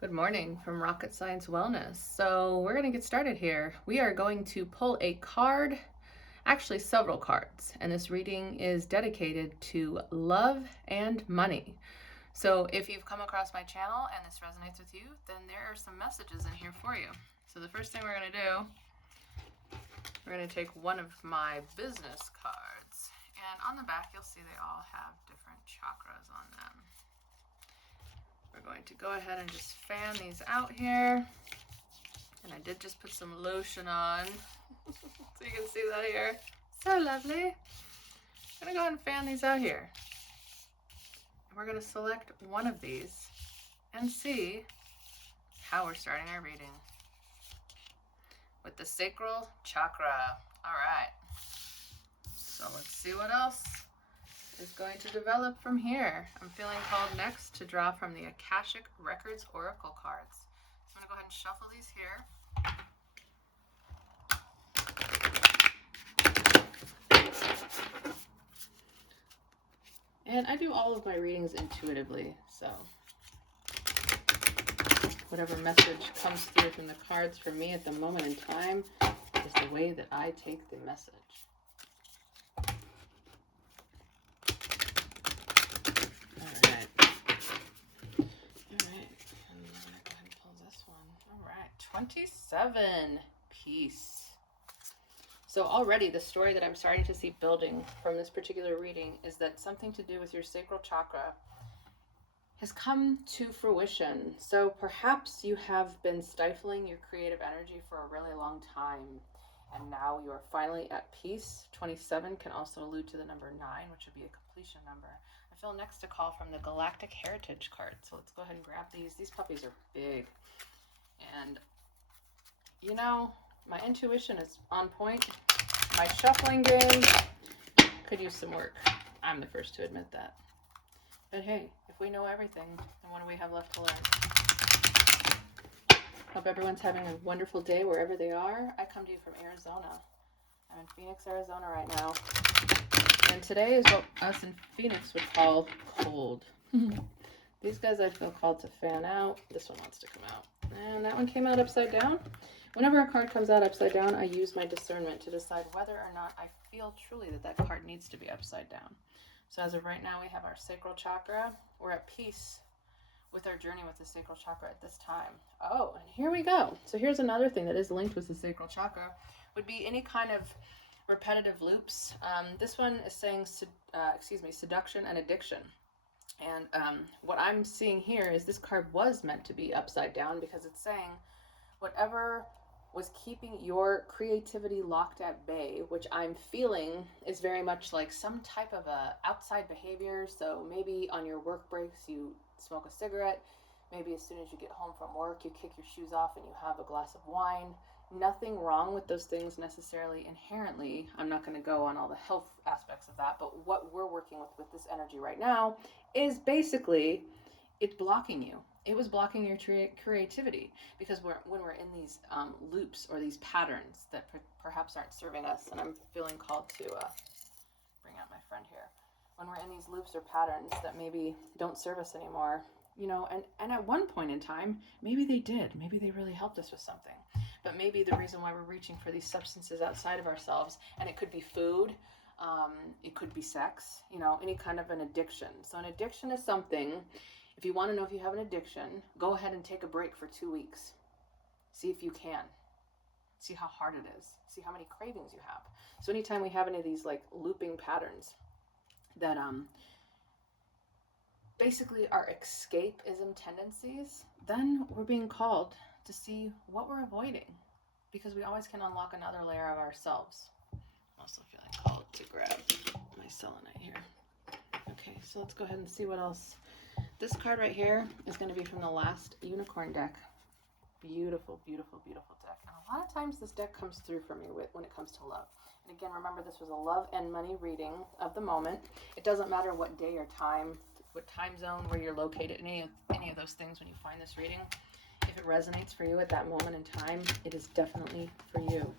Good morning from Rocket Science Wellness. So we're going to get started here. We are going to pull a card, actually several cards, and this reading is dedicated to love and money. So if you've come across my channel and this resonates with you, then there are some messages in here for you. So the first thing we're going to do, we're going to take one of my business cards, and on the back you'll see they all have different chakras on them. We're going to go ahead and just fan these out here. And I did just put some lotion on. So you can see that here. So lovely. I'm going to go ahead and fan these out here. And we're going to select one of these and see how we're starting our reading. With the sacral chakra. All right. So let's see what else is going to develop from here. I'm feeling called next to draw from the Akashic Records Oracle cards. So I'm going to go ahead and shuffle these here. And I do all of my readings intuitively, so whatever message comes through from the cards for me at the moment in time is the way that I take the message. Alright. And I'm going to go ahead and pull this one. Alright, 27. Peace. So already the story that I'm starting to see building from this particular reading is that something to do with your sacral chakra has come to fruition. So perhaps you have been stifling your creative energy for a really long time, and now you are finally at peace. 27 can also allude to the number 9, which would be a completion number. I feel next to call from the Galactic Heritage card. So let's go ahead and grab these. These puppies are big. And, you know, my intuition is on point. My shuffling game could use some work. I'm the first to admit that. But hey, if we know everything, then what do we have left to learn? Hope everyone's having a wonderful day wherever they are. I come to you from Arizona. I'm in Phoenix, Arizona right now. And today is what us in Phoenix would call cold. These guys I feel called to fan out. This one wants to come out. And that one came out upside down. Whenever a card comes out upside down, I use my discernment to decide whether or not I feel truly that that card needs to be upside down. So as of right now, we have our sacral chakra. We're at peace with our journey with the sacral chakra at this time. Oh, and here we go. So here's another thing that is linked with the sacral chakra, would be any kind of repetitive loops. This one is saying, seduction and addiction. And what I'm seeing here is this card was meant to be upside down because it's saying whatever was keeping your creativity locked at bay, which I'm feeling is very much like some type of a outside behavior. So maybe on your work breaks you smoke a cigarette, maybe as soon as you get home from work you kick your shoes off and you have a glass of wine. Nothing wrong with those things necessarily inherently. I'm not going to go on all the health aspects of that, but what we're working with this energy right now is basically it's blocking you. It was blocking your creativity because when we're in these loops or these patterns that perhaps aren't serving us, and I'm feeling called to bring out my friend here. When we're in these loops or patterns that maybe don't serve us anymore, you know, and at one point in time, maybe they did. Maybe they really helped us with something. But maybe the reason why we're reaching for these substances outside of ourselves, and it could be food, it could be sex, you know, any kind of an addiction. So an addiction is something. If you want to know if you have an addiction, go ahead and take a break for 2 weeks. See if you can. See how hard it is. See how many cravings you have. So anytime we have any of these like looping patterns that basically are escapism tendencies, then we're being called to see what we're avoiding because we always can unlock another layer of ourselves. I'm also feeling called to grab my selenite here. Okay, so let's go ahead and see what else. This card right here is going to be from the last unicorn deck. Beautiful, beautiful, beautiful deck. And a lot of times this deck comes through for me when it comes to love. And again, remember this was a love and money reading of the moment. It doesn't matter what day or time, what time zone, where you're located, any of those things when you find this reading. If it resonates for you at that moment in time, it is definitely for you.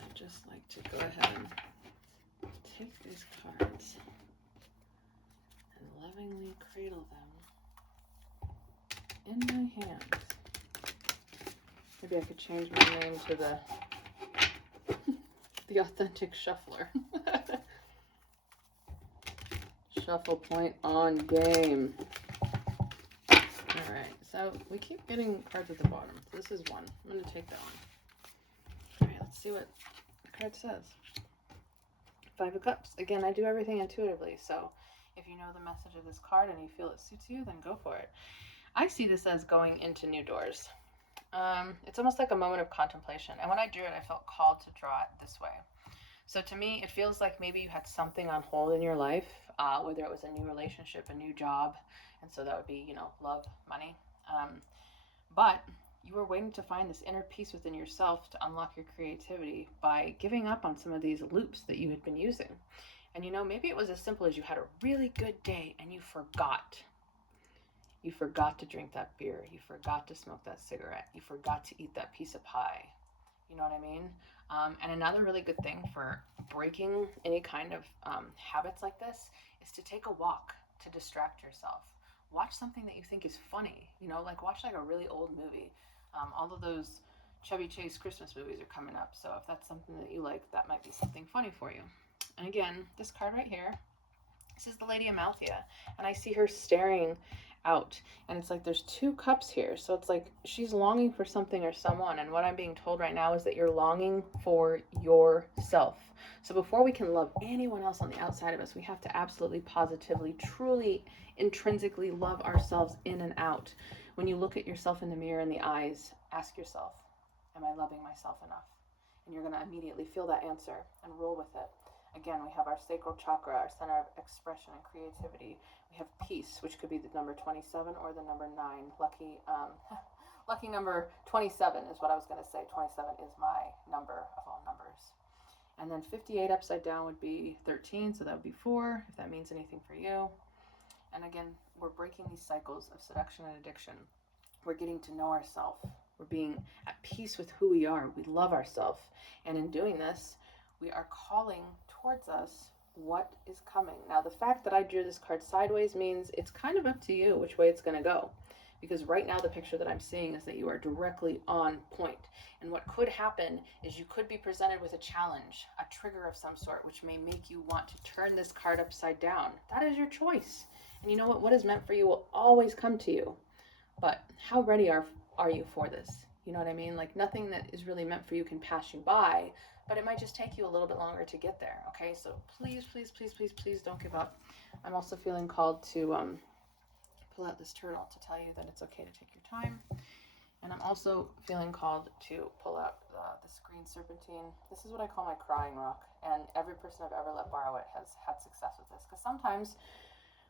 I'd just like to go ahead and take these cards and lovingly cradle them in my hands. Maybe I could change my name to the Authentic Shuffler. Shuffle point on game. Alright, so we keep getting cards at the bottom. This is one. I'm going to take that one. Alright, let's see what the card says. Five of Cups. Again, I do everything intuitively, so if you know the message of this card and you feel it suits you, then go for it. I see this as going into new doors. It's almost like a moment of contemplation, and when I drew it, I felt called to draw it this way. So to me, it feels like maybe you had something on hold in your life, whether it was a new relationship, a new job, and so that would be, love, money. But you were waiting to find this inner peace within yourself to unlock your creativity by giving up on some of these loops that you had been using. And maybe it was as simple as you had a really good day and you forgot. You forgot to drink that beer. You forgot to smoke that cigarette. You forgot to eat that piece of pie. You know what I mean? And another really good thing for breaking any kind of habits like this is to take a walk to distract yourself. Watch something that you think is funny. Watch like a really old movie. All of those Chevy Chase Christmas movies are coming up. So if that's something that you like, that might be something funny for you. And again, this card right here, this is the Lady Amalthea. And I see her staring out. And it's like there's two cups here. So it's like she's longing for something or someone. And what I'm being told right now is that you're longing for yourself. So before we can love anyone else on the outside of us, we have to absolutely, positively, truly, intrinsically love ourselves in and out. When you look at yourself in the mirror in the eyes, ask yourself, am I loving myself enough? And you're going to immediately feel that answer and roll with it. Again, we have our sacral chakra, our center of expression and creativity. We have peace, which could be the number 27 or the number 9. Lucky number 27 is what I was going to say. 27 is my number of all numbers. And then 58 upside down would be 13, so that would be 4, if that means anything for you. And again, we're breaking these cycles of seduction and addiction. We're getting to know ourselves. We're being at peace with who we are. We love ourselves. And in doing this, we are calling towards us what is coming. Now, the fact that I drew this card sideways means it's kind of up to you which way it's going to go. Because right now the picture that I'm seeing is that you are directly on point. And what could happen is you could be presented with a challenge, a trigger of some sort, which may make you want to turn this card upside down. That is your choice. And you know what? What is meant for you will always come to you. But how ready are you for this? You know what I mean? Like nothing that is really meant for you can pass you by, but it might just take you a little bit longer to get there. Okay, so please, please, please, please, please don't give up. I'm also feeling called to pull out this turtle to tell you that it's okay to take your time. And I'm also feeling called to pull out this green serpentine. This is what I call my crying rock. And every person I've ever let borrow it has had success with this. Because sometimes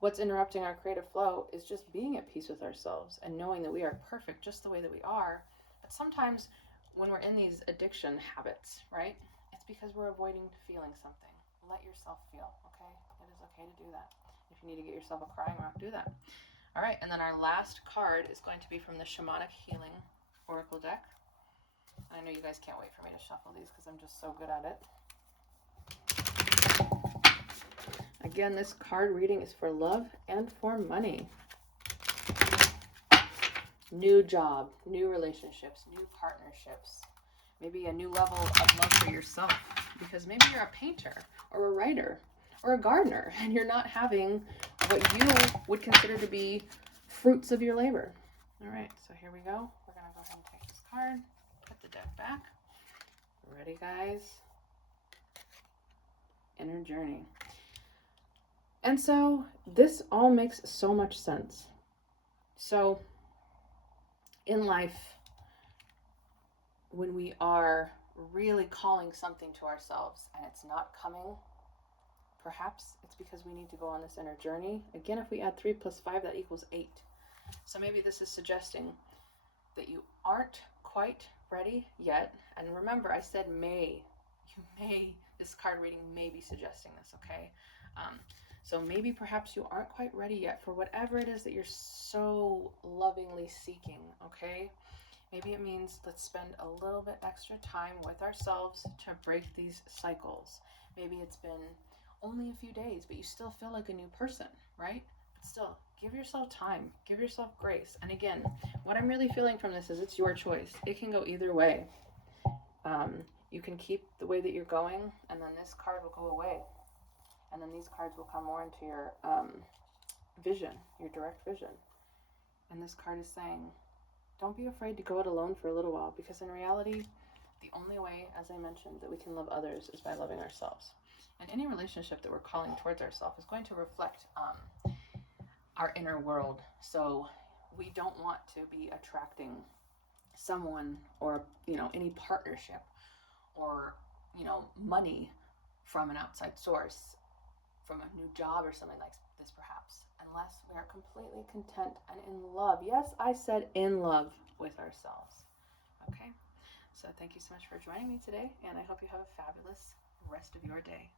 what's interrupting our creative flow is just being at peace with ourselves and knowing that we are perfect just the way that we are. But sometimes when we're in these addiction habits, right, it's because we're avoiding feeling something. Let yourself feel, okay? It is okay to do that. If you need to get yourself a crying rock, do that. All right, and then our last card is going to be from the Shamanic Healing Oracle deck. I know you guys can't wait for me to shuffle these because I'm just so good at it. Again, this card reading is for love and for money. New job, new relationships, new partnerships. Maybe a new level of love for yourself because maybe you're a painter or a writer or a gardener and you're not having what you would consider to be fruits of your labor. All right, so here we go. We're going to go ahead and take this card, put the deck back. Ready, guys? Inner journey. And so this all makes so much sense. So in life, when we are really calling something to ourselves and it's not coming, perhaps it's because we need to go on this inner journey. Again, if we add 3 plus 5, that equals 8. So maybe this is suggesting that you aren't quite ready yet. And remember, I said may. This card reading may be suggesting this, okay? So maybe perhaps you aren't quite ready yet for whatever it is that you're so lovingly seeking, okay? Maybe it means let's spend a little bit extra time with ourselves to break these cycles. Maybe it's been only a few days, but you still feel like a new person, right? But still, give yourself time, give yourself grace. And again, what I'm really feeling from this is it's your choice. It can go either way. You can keep the way that you're going, and then this card will go away. And then these cards will come more into your vision, your direct vision. And this card is saying, don't be afraid to go it alone for a little while, because in reality, the only way, as I mentioned, that we can love others is by loving ourselves. And any relationship that we're calling towards ourselves is going to reflect our inner world. So we don't want to be attracting someone or, any partnership or, money from an outside source, from a new job or something like this perhaps, unless we are completely content and in love. Yes, I said in love with ourselves. Okay, so thank you so much for joining me today, and I hope you have a fabulous rest of your day.